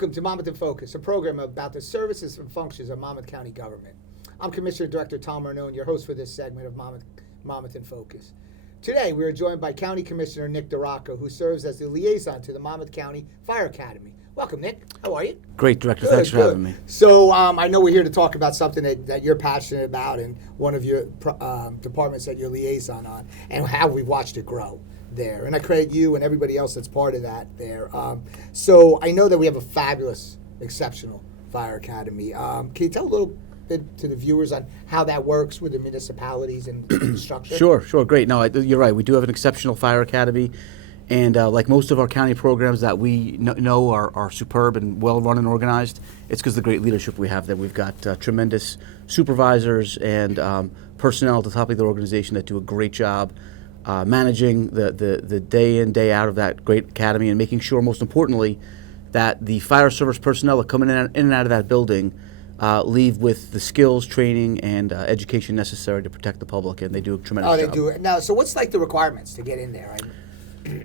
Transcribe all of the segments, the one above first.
Welcome to Monmouth in Focus, a program about the services and functions of Monmouth County government. I'm Commissioner Director Tom Arnone, your host for this segment of Monmouth in Focus. Today, we are joined by County Commissioner Nick DeRocco, who serves as the liaison to the Monmouth County Fire Academy. Welcome, Nick. How are you? Great, Director. Thanks for having me. So I know we're here to talk about something that you're passionate about and one of your departments that you're liaison on, and how we've watched it grow there. And I credit you and everybody else that's part of that there. So I know that we have a fabulous, exceptional fire academy. Can you tell a little bit to the viewers on how that works with the municipalities and the structure? Sure, great. No, you're right. We do have an exceptional fire academy. And like most of our county programs that we know are superb and well-run and organized, it's because of the great leadership we have there. We've got tremendous supervisors and personnel at the top of the organization that do a great job managing the day in, day out of that great academy, and making sure, most importantly, that the fire service personnel that come in and out of that building leave with the skills, training, and education necessary to protect the public, and they do a tremendous job. Oh, they do it. Now, so what's like the requirements to get in there?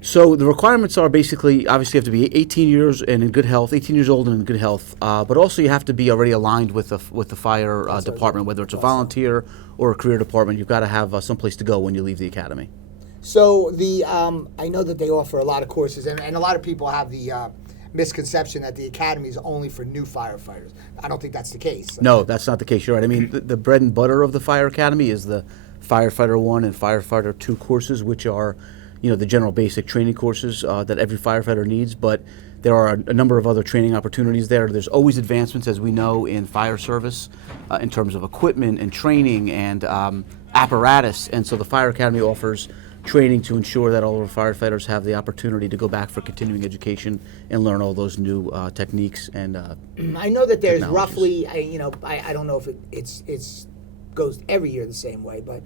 So the requirements are basically, obviously, you have to be 18 years and in good health, 18 years old and in good health, but also you have to be already aligned with the fire department, whether it's a volunteer or a career department. You've got to have someplace to go when you leave the academy. So I know that they offer a lot of courses, and a lot of people have the misconception that the academy is only for new firefighters. I don't think that's the case. No, that's not the case. You're right. I mean, the bread and butter of the fire academy is the Firefighter 1 and Firefighter 2 courses, which are the general basic training courses that every firefighter needs, but there are a number of other training opportunities there. There's always advancements, as we know, in fire service in terms of equipment and training and apparatus, and so the Fire Academy offers training to ensure that all of our firefighters have the opportunity to go back for continuing education and learn all those new techniques and I know that there's roughly, I don't know if it's goes every year the same way, but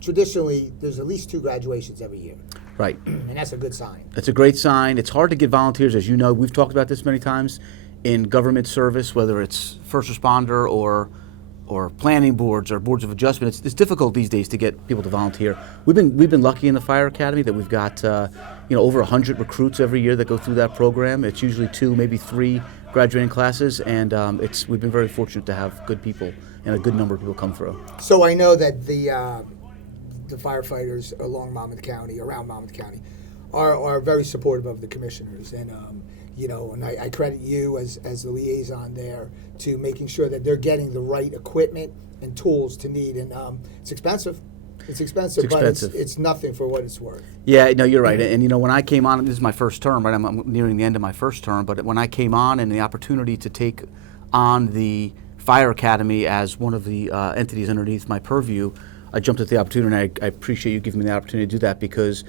traditionally, there's at least 2 graduations every year. Right. And that's a good sign. That's a great sign. It's hard to get volunteers, as you know. We've talked about this many times in government service, whether it's first responder or planning boards or boards of adjustment. It's difficult these days to get people to volunteer. We've been lucky in the Fire Academy that we've got over 100 recruits every year that go through that program. It's usually 2, maybe 3 graduating classes, and we've been very fortunate to have good people and a good number of people come through. So I know that the firefighters around Monmouth County, are very supportive of the commissioners, and and I credit you as the liaison there to making sure that they're getting the right equipment and tools to need, and it's expensive. It's expensive, but it's nothing for what it's worth. Yeah, no, you're right. And when I came on, this is my first term, right? I'm nearing the end of my first term, but when I came on and the opportunity to take on the Fire Academy as one of the entities underneath my purview, I jumped at the opportunity, and I appreciate you giving me the opportunity to do that because,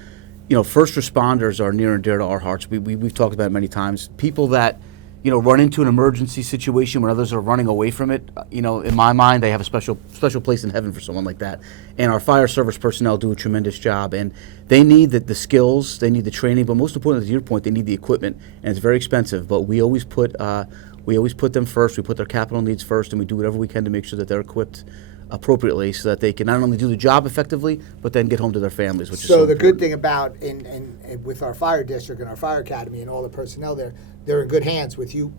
first responders are near and dear to our hearts. We've talked about it many times. People that, run into an emergency situation when others are running away from it, in my mind, they have a special place in heaven for someone like that. And our fire service personnel do a tremendous job, and they need the skills, they need the training, but most importantly, to your point, they need the equipment, and it's very expensive. But we always put them first. We put their capital needs first, and we do whatever we can to make sure that they're equipped appropriately so that they can not only do the job effectively, but then get home to their families, which is so the important. good thing about with our fire district and our fire academy and all the personnel there, they're in good hands with you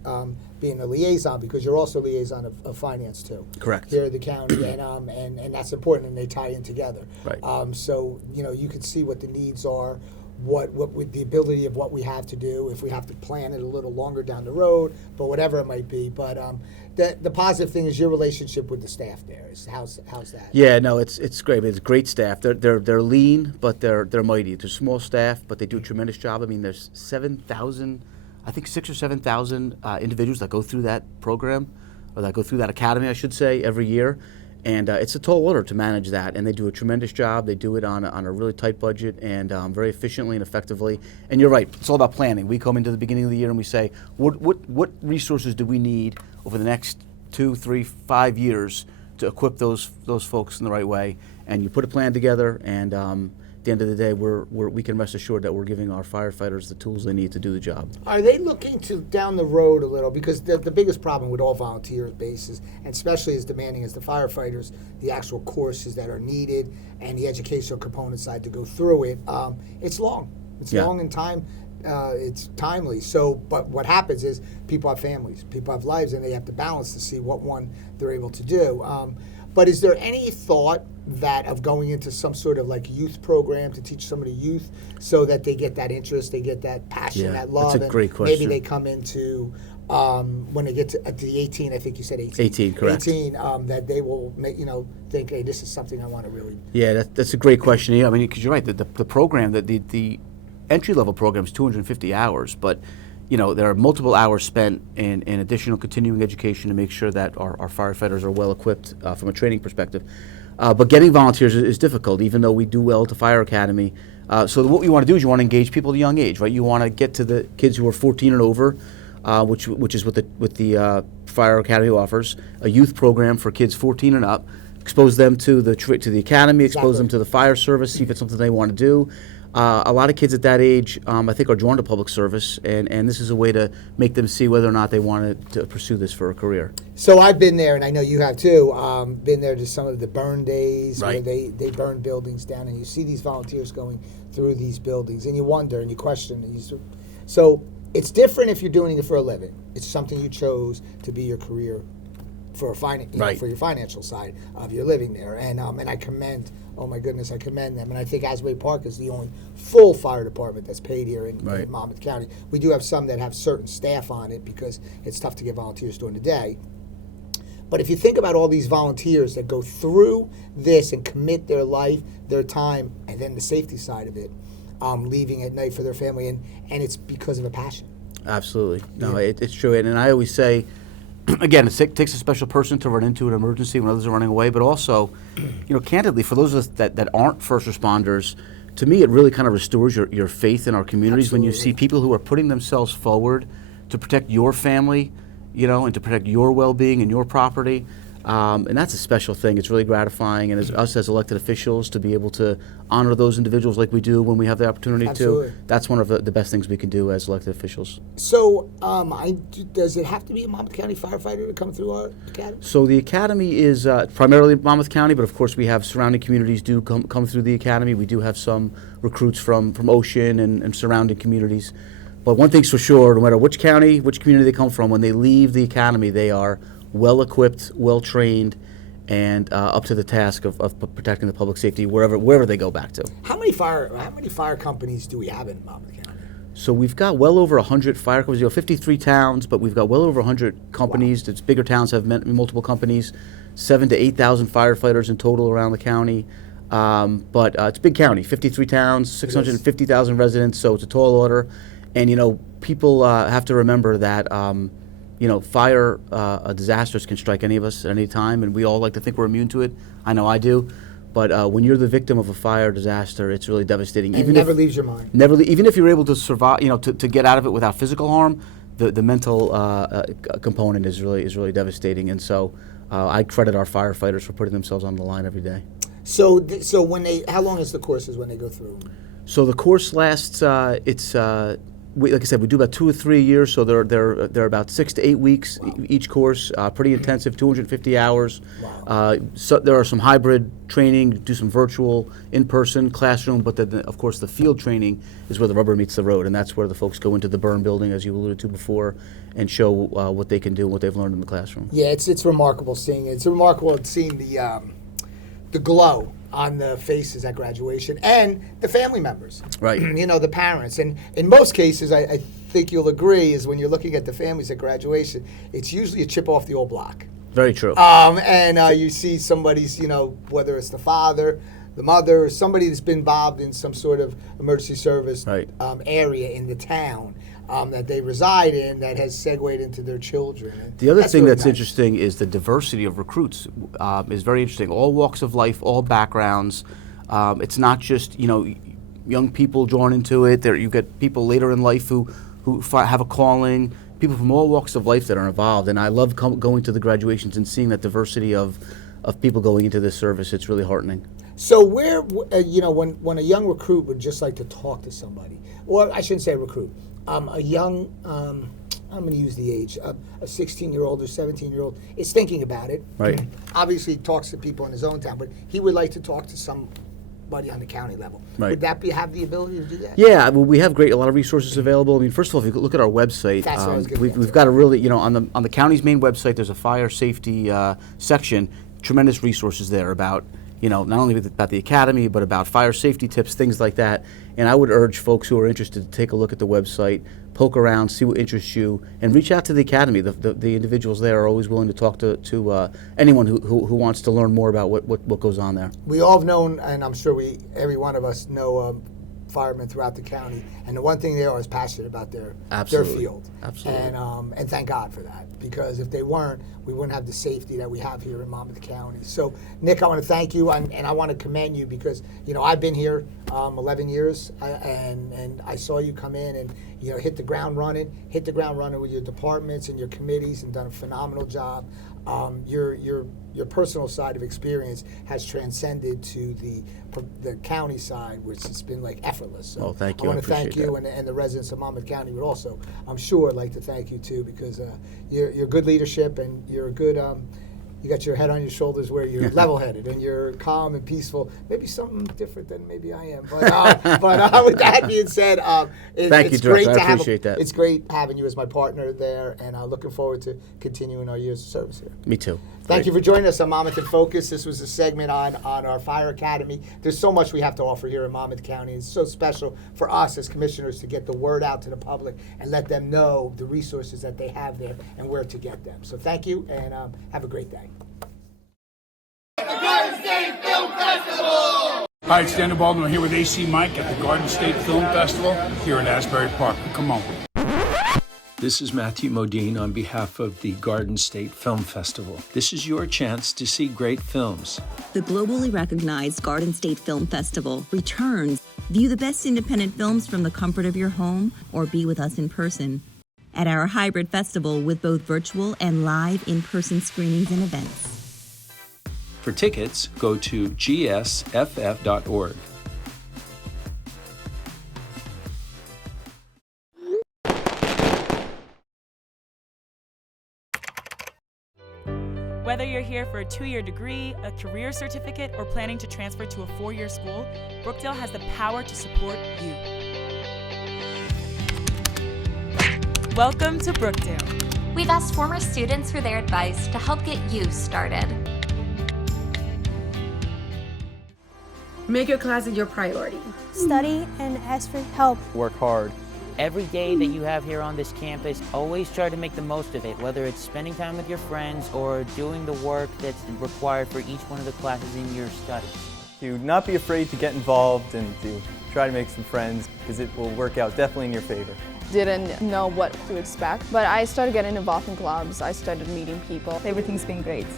being a liaison, because you're also a liaison of finance too. Correct. Here at the county, and that's important, and they tie in together. Right. So you can see what the needs are, what with the ability of what we have to do, if we have to plan it a little longer down the road, but whatever it might be. But the positive thing is your relationship with the staff there. How's that? Yeah, no, it's great. It's great staff. They're lean, but they're mighty. They're small staff, but they do a tremendous job. I mean, there's 7,000, I think 6,000 or 7,000 individuals that go through that program, or that go through that academy, I should say, every year. And it's a tall order to manage that, and they do a tremendous job. They do it on a really tight budget and very efficiently and effectively. And you're right, it's all about planning. We come into the beginning of the year and we say, what resources do we need over the next 2, 3, 5 years to equip those folks in the right way? And you put a plan together, and at the end of the day, we can rest assured that we're giving our firefighters the tools they need to do the job. Are they looking to down the road a little? Because the biggest problem with all volunteer bases, and especially as demanding as the firefighters, the actual courses that are needed and the educational component side to go through it, it's long. It's long in time. it's timely. So, but what happens is people have families, people have lives, and they have to balance to see what one they're able to do. But is there any thought that of going into some sort of like youth program to teach some of the youth so that they get that interest, they get that passion, Yeah, that love, that's a and great maybe question. they come into when they get to the 18, I think you said 18. 18, correct. 18, that they will make, think, hey, this is something I want to really. Yeah, that's a great question. Yeah, I mean, because you're right. The program, the entry level program is 250 hours, but there are multiple hours spent in additional continuing education to make sure that our firefighters are well equipped from a training perspective. But getting volunteers is difficult, even though we do well at the fire academy. So what you want to do is you want to engage people at a young age, right? You want to get to the kids who are 14 and over, which is what the fire academy offers, a youth program for kids 14 and up. Expose them to the academy, expose them to the fire service, see if it's something they want to do. A lot of kids at that age, I think, are drawn to public service, and this is a way to make them see whether or not they want to pursue this for a career. So I've been there, and I know you have too, been there to some of the burn days where Right. they burn buildings down, and you see these volunteers going through these buildings, and you wonder and you question. So it's different if you're doing it for a living. It's something you chose to be your career for Right. for your financial side of your living there, and I commend. Oh my goodness, I commend them, and I think Asbury Park is the only full fire department that's paid here in Monmouth County. We do have some that have certain staff on it because it's tough to get volunteers during the day. But if you think about all these volunteers that go through this and commit their life, their time, and then the safety side of it, leaving at night for their family, and it's because of a passion. Absolutely. No, Yeah. it's true. And I always say, again, it takes a special person to run into an emergency when others are running away, but also, candidly, for those of us that aren't first responders, to me, it really kind of restores your faith in our communities when you see people who are putting themselves forward to protect your family, and to protect your well-being and your property. And that's a special thing. It's really gratifying, and as us as elected officials to be able to honor those individuals like we do when we have the opportunity Absolutely. to, that's one of the best things we can do as elected officials. So, does it have to be a Monmouth County firefighter to come through our academy? So the academy is primarily Monmouth County, but of course we have surrounding communities do come through the academy. We do have some recruits from Ocean and surrounding communities. But one thing's for sure, no matter which county, which community they come from, when they leave the academy, they are well-equipped, well-trained, and up to the task of protecting the public safety wherever they go back to. How many fire companies do we have in Monmouth County? So we've got well over 100 fire companies, 53 towns, but we've got well over 100 companies. Wow. It's bigger towns have multiple companies, 7,000 to 8,000 firefighters in total around the county. But it's a big county, 53 towns, 650,000 residents, so it's a tall order. And, people have to remember that, fire disasters can strike any of us at any time, and we all like to think we're immune to it. I know I do. But when you're the victim of a fire disaster, it's really devastating. And it never leaves your mind. Even if you're able to survive, to get out of it without physical harm, the mental component is really devastating. And so I credit our firefighters for putting themselves on the line every day. So how long is the courses when they go through? So the course lasts. Like I said, we do about 2 or 3 a year, so they're about 6 to 8 weeks each course. Pretty intensive, 250 hours. Wow. So there are some hybrid training, do some virtual, in-person classroom, but then of course the field training is where the rubber meets the road, and that's where the folks go into the burn building, as you alluded to before, and show what they can do and what they've learned in the classroom. Yeah, it's remarkable seeing it. It's remarkable seeing the glow on the faces at graduation and the family members. Right. The parents. And in most cases, I think you'll agree, is when you're looking at the families at graduation, it's usually a chip off the old block. Very true. And you see somebody's, whether it's the father, the mother, or somebody that's been involved in some sort of emergency service Right. Area in the town that they reside in that has segued into their children. And The other thing really that's nice. interesting is the diversity of recruits is very interesting. All walks of life, all backgrounds. It's not just young people drawn into it. You get people later in life who have a calling. People from all walks of life that are involved, and I love going to the graduations and seeing that diversity of people going into this service. It's really heartening. So when a young recruit would just like to talk to somebody, or I shouldn't say recruit, a young, I'm going to use the age, a 16-year-old or 17-year-old is thinking about it. Right. Obviously, he talks to people in his own town, but he would like to talk to some anybody on the county level. Right. Would that have the ability to do that? Yeah, well, we have a lot of resources available. I mean, first of all, if you look at our website, That's what I was gonna get we've to. got a really, on the county's main website, there's a fire safety section. Tremendous resources there about, not only about the academy, but about fire safety tips, things like that. And I would urge folks who are interested to take a look at the website, poke around, see what interests you, and reach out to the academy. The individuals there are always willing to talk to anyone who wants to learn more about what goes on there. We all have known, and I'm sure every one of us know firemen throughout the county, and the one thing they are is passionate about their field. Absolutely. And thank God for that, because if they weren't, we wouldn't have the safety that we have here in Monmouth County. So, Nick, I want to thank you, and I want to commend you because I've been here 11 years, and I saw you come in and hit the ground running with your departments and your committees, and done a phenomenal job. Your personal side of experience has transcended to the county side, which has been like effortless. So well, thank you. I want to thank appreciate you that. and the residents of Monmouth County, but also I'm sure like to thank you too, because you're good leadership, and you're a good. You got your head on your shoulders where you're level-headed and you're calm and peaceful. Maybe something different than maybe I am. But with that being said, Thank you, Director. I appreciate that. It's great having you as my partner there, and looking forward to continuing our years of service here. Me too. Thank you for joining us on Monmouth in Focus. This was a segment on our Fire Academy. There's so much we have to offer here in Monmouth County. It's so special for us as commissioners to get the word out to the public and let them know the resources that they have there and where to get them. So thank you, and have a great day. The Garden State Film Festival! Hi, it's Daniel Baldwin. I'm here with AC Mike at the Garden State Film Festival here in Asbury Park. Come on. This is Matthew Modine on behalf of the Garden State Film Festival. This is your chance to see great films. The globally recognized Garden State Film Festival returns. View the best independent films from the comfort of your home or be with us in person at our hybrid festival with both virtual and live in-person screenings and events. For tickets, go to gsff.org. Whether you're here for a 2-year degree, a career certificate, or planning to transfer to a 4-year school, Brookdale has the power to support you. Welcome to Brookdale. We've asked former students for their advice to help get you started. Make your classes your priority. Study and ask for help. Work hard. Every day that you have here on this campus, always try to make the most of it, whether it's spending time with your friends or doing the work that's required for each one of the classes in your studies. Do not be afraid to get involved and to try to make some friends, because it will work out definitely in your favor. Didn't know what to expect, but I started getting involved in clubs. I started meeting people. Everything's been great.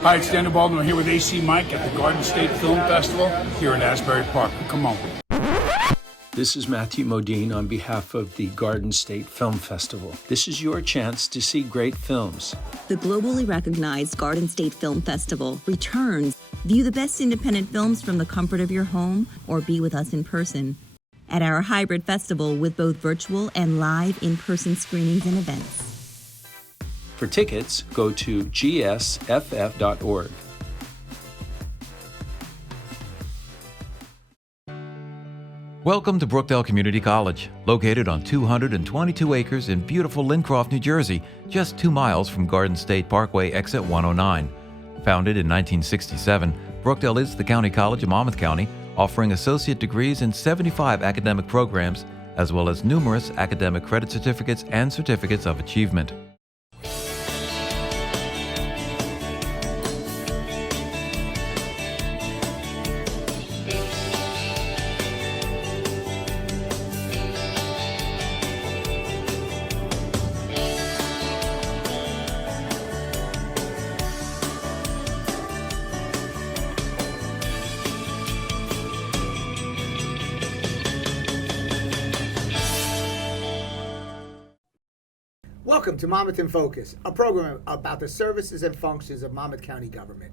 Hi, it's Daniel Baldwin. I'm here with AC Mike at the Garden State Film Festival here in Asbury Park. Come on. This is Matthew Modine on behalf of the Garden State Film Festival. This is your chance to see great films. The globally recognized Garden State Film Festival returns. View the best independent films from the comfort of your home or be with us in person at our hybrid festival with both virtual and live in-person screenings and events. For tickets, go to gsff.org. Welcome to Brookdale Community College, located on 222 acres in beautiful Lincroft, New Jersey, just 2 miles from Garden State Parkway, exit 109. Founded in 1967, Brookdale is the county college of Monmouth County, offering associate degrees in 75 academic programs, as well as numerous academic credit certificates and certificates of achievement. Welcome to Monmouth in Focus, a program about the services and functions of Monmouth County government.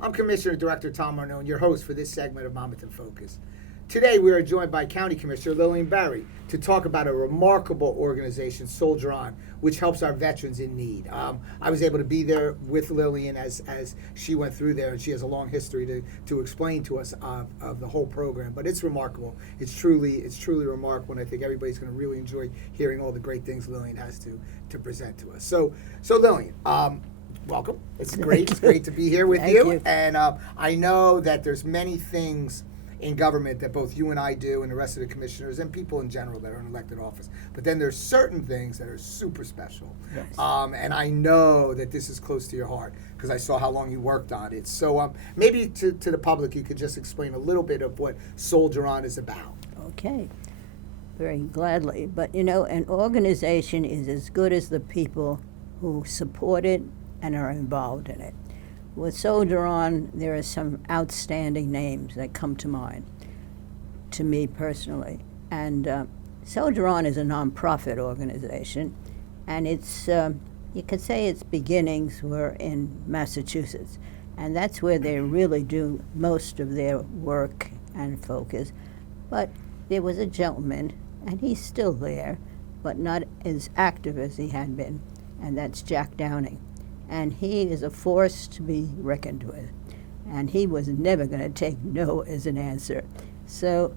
I'm Commissioner Director Tom Arnone, your host for this segment of Monmouth in Focus. Today we are joined by County Commissioner Lillian Berry to talk about a remarkable organization, Soldier On, which helps our veterans in need. I was able to be there with Lillian as she went through there, and she has a long history to explain to us of the whole program. But it's remarkable. It's truly remarkable, and I think everybody's going to really enjoy hearing all the great things Lillian has to present to us. So Lillian, welcome. It's great. It's great to be here with you. And I know that there's many things in government that both you and I do and the rest of the commissioners and people in general that are in elected office. But then there's certain things that are super special. Yes. And I know that this is close to your heart because I saw how long you worked on it. So maybe to the public you could just explain a little bit of what Soldier On is about. Okay, very gladly. But you know, an organization is as good as the people who support it and are involved in it. With Soldier On, there are some outstanding names that come to mind, to me personally. And Soldier On is a nonprofit organization, and it's, you could say its beginnings were in Massachusetts. And that's where they really do most of their work and focus. But there was a gentleman, and he's still there, but not as active as he had been, and that's Jack Downing. And he is a force to be reckoned with. And he was never going to take no as an answer. So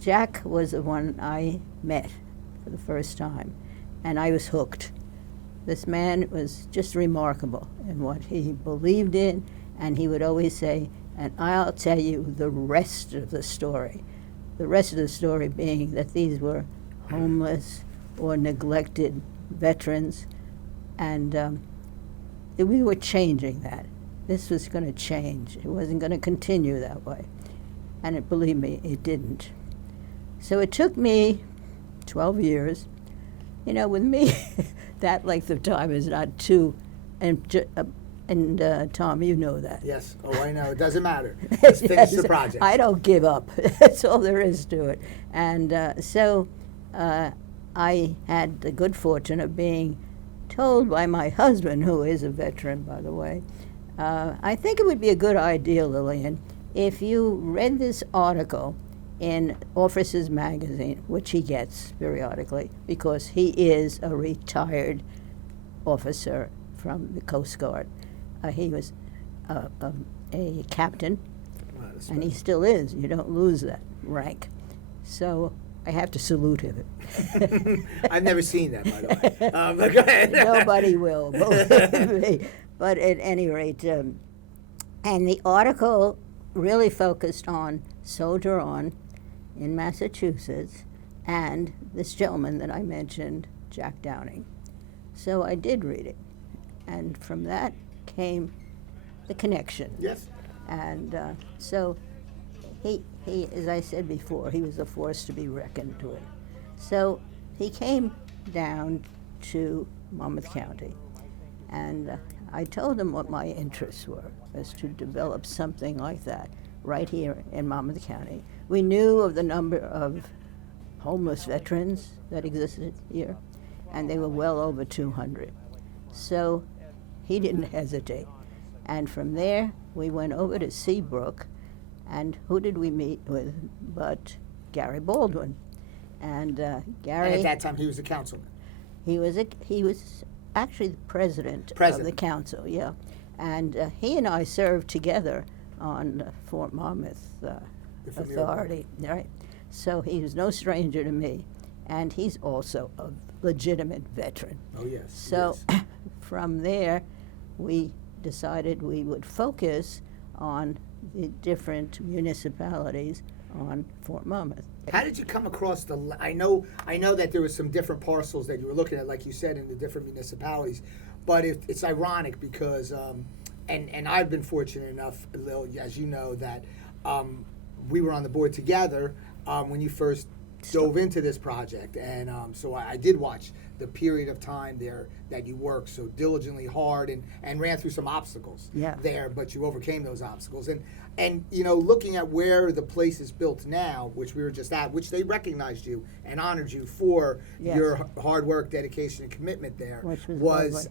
Jack was the one I met for the first time, and I was hooked. This man was just remarkable in what he believed in, and he would always say, and I'll tell you the rest of the story. The rest of the story being that these were homeless or neglected veterans, and we were changing that. This was going to change. It wasn't going to continue that way. And believe me, it didn't. So it took me 12 years. You know, with me, that length of time is not too, and Tom, you know that. Yes. Oh, I know. It doesn't matter. Let's finish the project. I don't give up. That's all there is to it. And so I had the good fortune of being told by my husband, who is a veteran, by the way, I think it would be a good idea, Lillian, if you read this article in Officers Magazine, which he gets periodically, because he is a retired officer from the Coast Guard. He was a captain, and he still is. You don't lose that rank. So I have to salute him. I've never seen that, by the way. But go ahead. Nobody will. But at any rate, and the article really focused on Soldier On in Massachusetts and this gentleman that I mentioned, Jack Downing. So I did read it, and from that came the connection. Yes. And so he, as I said before, he was a force to be reckoned with. So he came down to Monmouth County, and I told him what my interests were, was to develop something like that right here in Monmouth County. We knew of the number of homeless veterans that existed here, and they were well over 200. So he didn't hesitate. And from there, we went over to Seabrook, and who did we meet with but Gary Baldwin? And Gary. And at that time, he was a councilman. He was actually the president of the council, yeah. And he and I served together on Fort Monmouth Authority, right? So he was no stranger to me, and he's also a legitimate veteran. Oh yes. So from there, we decided we would focus on the different municipalities on Fort Monmouth. How did you come across I know that there was some different parcels that you were looking at, like you said, in the different municipalities, but it's ironic because, and I've been fortunate enough, Lil, as you know, that we were on the board together when you first dove into this project, and so I did watch the period of time there that you worked so diligently hard and ran through some obstacles there, but you overcame those obstacles. And you know, looking at where the place is built now, which we were just at, which they recognized you and honored you for your hard work, dedication, and commitment there, which was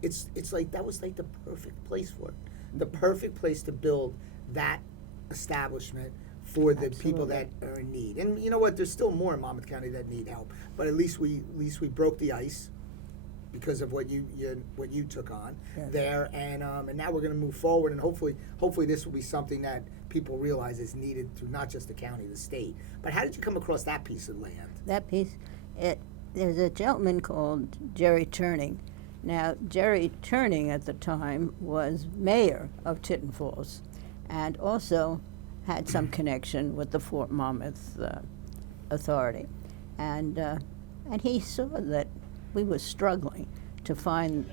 it's like that was like the perfect place for it, the perfect place to build that establishment for the people that are in need. And you know what? There's still more in Monmouth County that need help, but at least we broke the ice because of what you took on there, and now we're going to move forward, and hopefully this will be something that people realize is needed through not just the county, the state. But how did you come across that piece of land? That piece, there's a gentleman called Jerry Turning. Now, Jerry Turning at the time was mayor of Tinton Falls, and also had some connection with the Fort Monmouth Authority, and he saw that we were struggling to find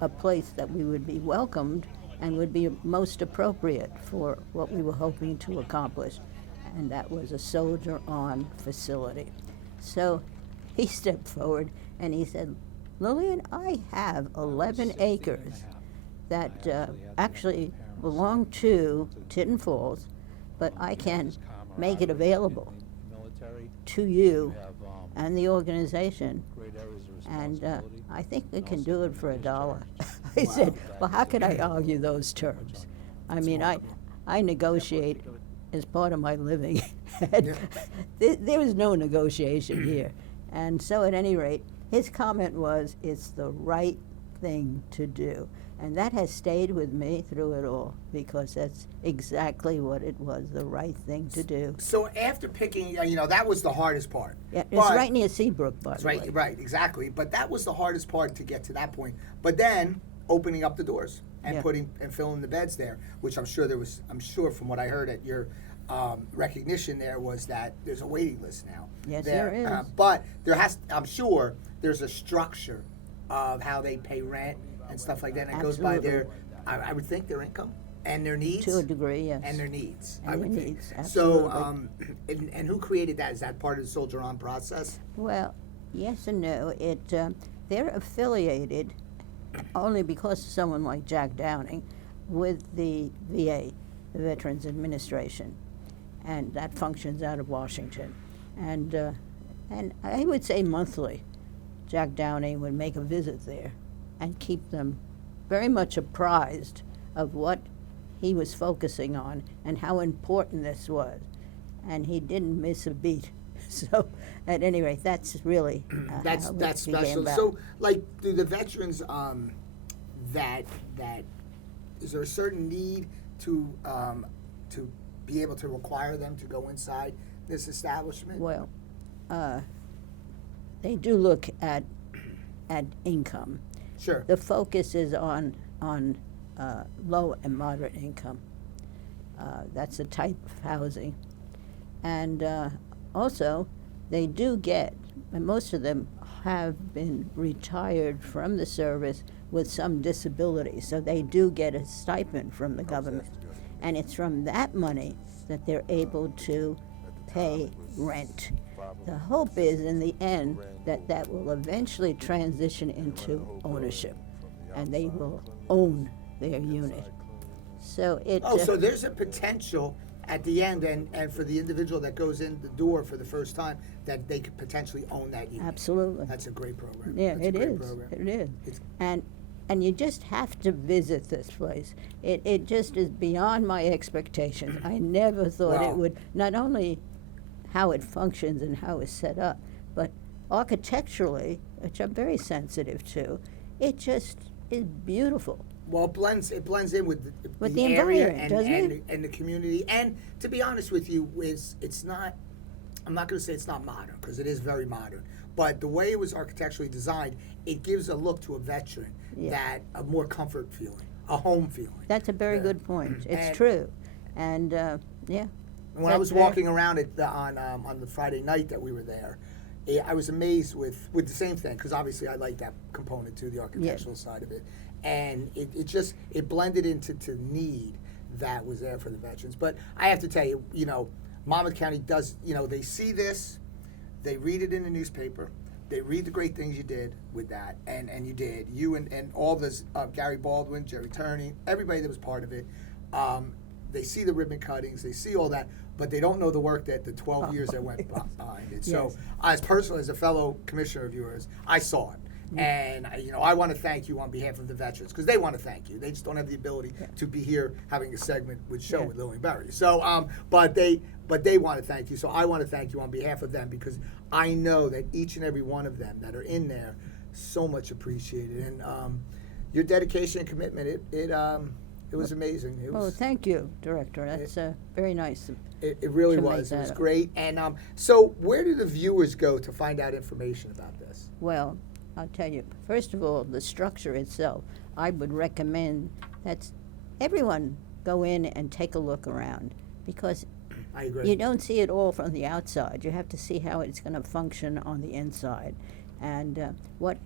a place that we would be welcomed and would be most appropriate for what we were hoping to accomplish, and that was a soldier-on facility. So he stepped forward and he said, "Lillian, I have 11 acres that actually belong to Tinton Falls, but I can make it available to you and the organization, and I think we can do it for $1." I said, well, how could I argue those terms? I mean, I negotiate as part of my living. There was no negotiation here. And so at any rate, his comment was, it's the right thing to do. And that has stayed with me through it all, because that's exactly what it was, the right thing to do. So after picking, you know, that was the hardest part. Yeah, it's right near Seabrook, by the way. Right, exactly. But that was the hardest part to get to that point. But then opening up the doors and filling the beds there, which I'm sure from what I heard at your recognition there was that there's a waiting list now. Yes, there is. But I'm sure there's a structure of how they pay rent and stuff like that, and it goes by their, I would think, their income and their needs. To a degree, yes. And their needs, and I would think. Needs, absolutely. So, and who created that? Is that part of the Soldier On process? Well, yes and no. They're affiliated only because of someone like Jack Downing with the VA, the Veterans Administration, and that functions out of Washington. And I would say monthly, Jack Downing would make a visit there and keep them very much apprised of what he was focusing on and how important this was. And he didn't miss a beat. So, at any rate, that's really that's how it special. about. So, like, do the veterans that is there a certain need to be able to require them to go inside this establishment? Well, they do look at income. Sure. The focus is on low and moderate income. That's the type of housing. And also, they do get, and most of them have been retired from the service with some disability, so they do get a stipend from the government. And it's from that money that they're able to pay rent. The hope is, in the end, that will eventually transition into ownership, and they will own their unit. So so there's a potential at the end, and for the individual that goes in the door for the first time, that they could potentially own that unit. Absolutely. That's a great program. Yeah, That's it a great is. program. It is. And you just have to visit this place. It just is beyond my expectations. I never thought it would, not only how it functions and how it's set up, but architecturally, which I'm very sensitive to, it just is beautiful. Well, it blends in with the area environment, doesn't it? And the community. And to be honest with you, it's not, I'm not going to say it's not modern, because it is very modern, but the way it was architecturally designed, it gives a look to a veteran that a more comfort feeling, a home feeling. That's a very good point. It's true. And when I was walking around on the Friday night that we were there, I was amazed with the same thing, because obviously I like that component too, the architectural side of it. And it blended into need that was there for the veterans. But I have to tell you, Monmouth County does, they see this, they read it in the newspaper, they read the great things you did with that, and you did. You and all this, Gary Baldwin, Jerry Turney, everybody that was part of it. They see the ribbon cuttings, they see all that, but they don't know the work that the 12 years that went behind it. So, as a fellow commissioner of yours, I saw it. And I want to thank you on behalf of the veterans, because they want to thank you. They just don't have the ability to be here having a segment with with Lillian Berry. So, but they want to thank you. So I want to thank you on behalf of them, because I know that each and every one of them that are in there so much appreciated. And your dedication and commitment, it was amazing. Well, thank you, Director. That's very nice. It really was. It was great. And so where do the viewers go to find out information about this? Well, I'll tell you, first of all, the structure itself, I would recommend that everyone go in and take a look around, because I agree. You don't see it all from the outside. You have to see how it's going to function on the inside. And what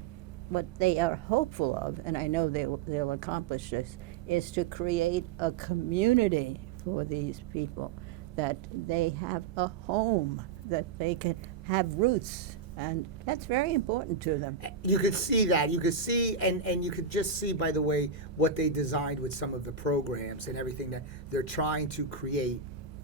they are hopeful of, and I know they'll accomplish this, is to create a community for these people, that they have a home, that they can have roots. And that's very important to them. You could see that. You could see, and you could just see, by the way, what they designed with some of the programs and everything that they're trying to create,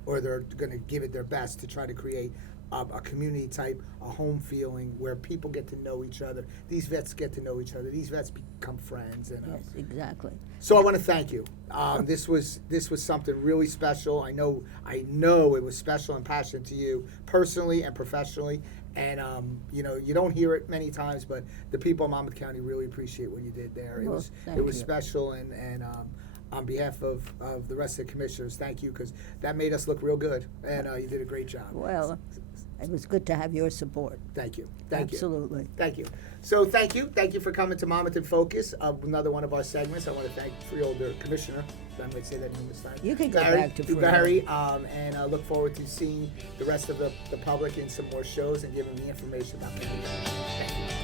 or they're going to give it their best to try to create a community type, a home feeling where people get to know each other. These vets get to know each other. These vets become friends. And yes, exactly. So I want to thank you. This was something really special. I know it was special and passionate to you personally and professionally. And you don't hear it many times, but the people of Monmouth County really appreciate what you did there. It was special, and on behalf of the rest of the commissioners, thank you, because that made us look real good, and you did a great job. Well, it was good to have your support. Thank you. Absolutely. Thank you. So thank you for coming to Monmouth in Focus, another one of our segments. I want to thank Freeholder Commissioner. I might say that name this time. You can go back to Barry, and I look forward to seeing the rest of the public in some more shows and giving the information about Thank you.